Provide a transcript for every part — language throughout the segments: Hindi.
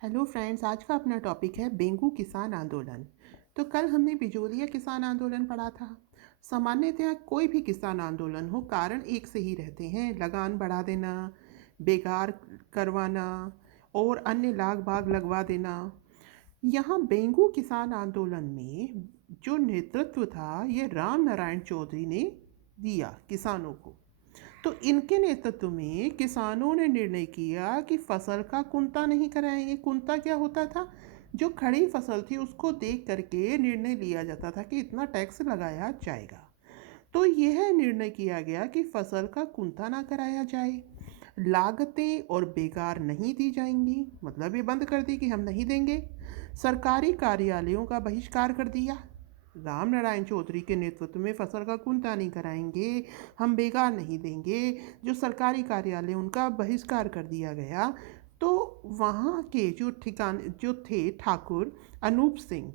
हेलो फ्रेंड्स, आज का अपना टॉपिक है बेंगू किसान आंदोलन। तो कल हमने बिजोलिया किसान आंदोलन पढ़ा था। सामान्यतः कोई भी किसान आंदोलन हो, कारण एक से ही रहते हैं: लगान बढ़ा देना, बेकार करवाना और अन्य लाग बाग लगवा देना। यहाँ बेंगू किसान आंदोलन में जो नेतृत्व था, ये राम नारायण चौधरी ने दिया किसानों को। तो इनके नेतृत्व में किसानों ने निर्णय किया कि फसल का कुंता नहीं कराएंगे। कुंता क्या होता था? जो खड़ी फसल थी उसको देख करके निर्णय लिया जाता था कि इतना टैक्स लगाया जाएगा। तो यह निर्णय किया गया कि फसल का कुंता ना कराया जाए, लागतें और बेकार नहीं दी जाएंगी, मतलब ये बंद कर दी कि हम नहीं देंगे। सरकारी कार्यालयों का बहिष्कार कर दिया। राम नारायण चौधरी के नेतृत्व में फसल का कुंता नहीं कराएंगे, हम बेकार नहीं देंगे, जो सरकारी कार्यालय उनका बहिष्कार कर दिया गया। तो वहाँ के जो ठिकान जो थे ठाकुर अनूप सिंह,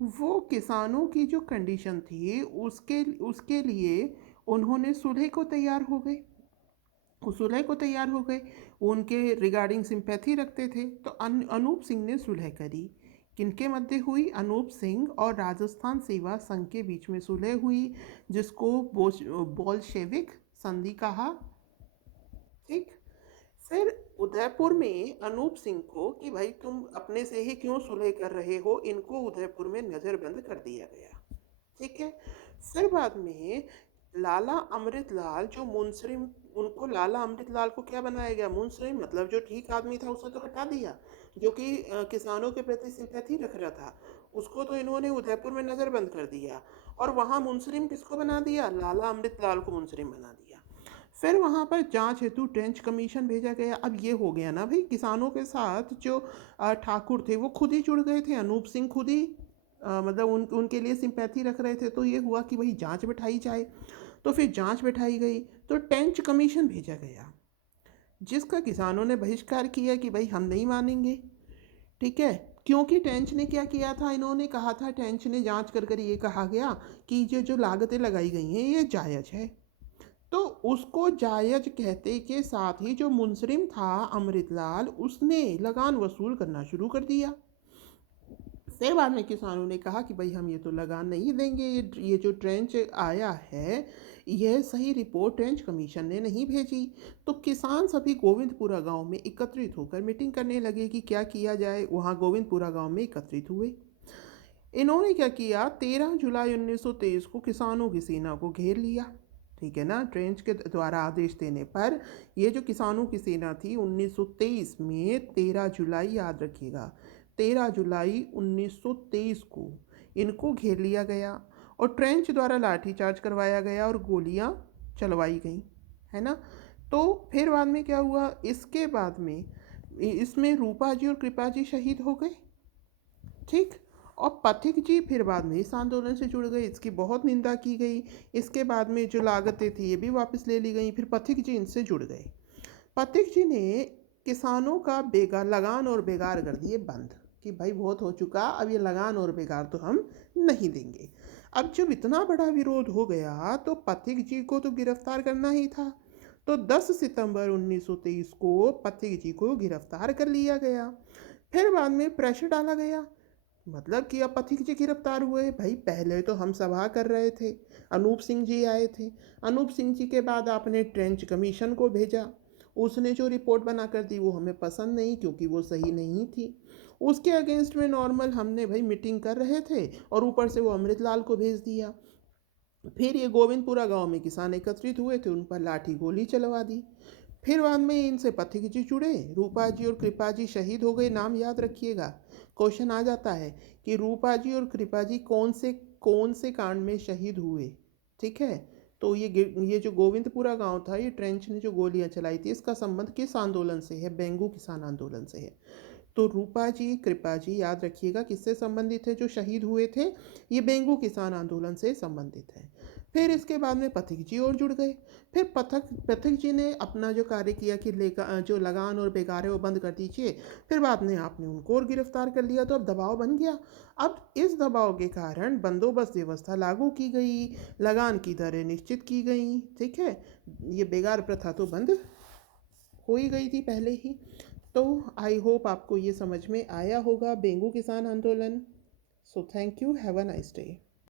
वो किसानों की जो कंडीशन थी उसके उसके लिए उन्होंने सुलह को तैयार हो गए। सुलह को तैयार हो गए, उनके रिगार्डिंग सिंपैथी रखते थे। तो अनूप सिंह ने सुलह करी। किनके मध्य हुई? अनूप सिंह और राजस्थान सेवा संघ के बीच में सुलह हुई, जिसको बोल्शेविक संधि कहा। ठीक। फिर उदयपुर में अनूप सिंह को कि भाई तुम अपने से ही क्यों सुलह कर रहे हो, इनको उदयपुर में नज़रबंद कर दिया गया। ठीक है। फिर बाद में लाला अमृतलाल जो मुंसरिम, उनको लाला अमृतलाल को क्या बनाया गया? मुंसरिम, मतलब जो ठीक आदमी था उसे तो हटा दिया, जो कि किसानों के प्रति सिंपैथी रख रहा था, उसको तो इन्होंने उदयपुर में नज़रबंद कर दिया। और वहाँ मुंसरिम किसको बना दिया? लाला अमृतलाल को मुंसरिम बना दिया। फिर वहाँ पर जांच हेतु ट्रेंच कमीशन भेजा गया। अब ये हो गया ना भाई, किसानों के साथ जो ठाकुर थे वो खुद ही जुड़ गए थे, अनूप सिंह खुद ही मतलब उनके लिए सिंपैथी रख रहे थे। तो ये हुआ कि भाई जांच बिठाई जाए। तो फिर जांच बिठाई गई, तो टेंच कमीशन भेजा गया, जिसका किसानों ने बहिष्कार किया कि भाई हम नहीं मानेंगे। ठीक है। क्योंकि टेंच ने क्या किया था, इन्होंने कहा था, टेंच ने जांच कर कर ये कहा गया कि जो जो लागतें लगाई गई हैं ये जायज़ है। तो उसको जायज कहते के साथ ही जो मुंसरिम था अमृतलाल, उसने लगान वसूल करना शुरू कर दिया। फिर बाद में किसानों ने कहा कि भाई हम ये तो लगान नहीं देंगे, ये जो ट्रेंच आया है यह सही रिपोर्ट ट्रेंच कमीशन ने नहीं भेजी। तो किसान सभी गोविंदपुरा गांव में एकत्रित होकर मीटिंग करने लगे कि क्या किया जाए। वहाँ गोविंदपुरा गांव में एकत्रित हुए। इन्होंने क्या किया, 13 जुलाई 1923 को किसानों की सेना को घेर लिया। ठीक है ना, ट्रेंच के द्वारा आदेश देने पर ये जो किसानों की सेना थी 1923 में, 13 जुलाई याद रखिएगा, 13 जुलाई 1923 को इनको घेर लिया गया और ट्रेंच द्वारा लाठीचार्ज करवाया गया और गोलियां चलवाई गई, है ना। तो फिर बाद में क्या हुआ, इसके बाद में इसमें रूपा जी और कृपा जी शहीद हो गए। ठीक। और पथिक जी फिर बाद में इस आंदोलन से जुड़ गए, इसकी बहुत निंदा की गई। इसके बाद में जो लागतें थी ये भी वापस ले ली गई, फिर पथिक जी इनसे जुड़ गए। पथिक जी ने किसानों का बेकार लगान और बेकार कर दिए बंद, कि भाई बहुत हो चुका, अब ये लगान और बेकार तो हम नहीं देंगे। अब जब इतना बड़ा विरोध हो गया तो पथिक जी को तो गिरफ्तार करना ही था। तो 10 सितंबर 1923 को पथिक जी को गिरफ्तार कर लिया गया। फिर बाद में प्रेशर डाला गया, मतलब कि अब पथिक जी गिरफ्तार हुए। भाई पहले तो हम सभा कर रहे थे, अनूप सिंह जी आए थे। अनूप सिंह जी के बाद आपने ट्रेंच कमीशन को भेजा, उसने जो रिपोर्ट बना कर दी वो हमें पसंद नहीं, क्योंकि वो सही नहीं थी। उसके अगेंस्ट में नॉर्मल हमने भाई मीटिंग कर रहे थे, और ऊपर से वो अमृतलाल को भेज दिया। फिर ये गोविंदपुरा गांव में किसान एकत्रित हुए थे, उन पर लाठी गोली चलवा दी। फिर बाद में इनसे पथिक जी जुड़े, रूपा जी और कृपा जी शहीद हो गए। नाम याद रखिएगा, क्वेश्चन आ जाता है कि रूपा जी और कृपा जी कौन से कांड में शहीद हुए। ठीक है। तो ये जो गोविंदपुरा गांव था, ये ट्रेंच ने जो गोलियां चलाई थी, इसका संबंध किस आंदोलन से है? बेंगू किसान आंदोलन से है। तो रूपा जी कृपा जी याद रखिएगा किससे संबंधित है? जो शहीद हुए थे, ये बेंगू किसान आंदोलन से संबंधित है। फिर इसके बाद में पथिक जी और जुड़ गए। फिर पथिक जी ने अपना जो कार्य किया कि जो लगान और बेकार है वो बंद कर दीजिए। फिर बाद में आपने उनको और गिरफ्तार कर लिया, तो अब दबाव बन गया। अब इस दबाव के कारण बंदोबस्त व्यवस्था लागू की गई, लगान की दरें निश्चित की गई। ठीक है। ये बेगार प्रथा तो बंद हो ही गई थी पहले ही। तो आई होप आपको ये समझ में आया होगा बेंगू किसान आंदोलन। So thank you, have a nice day.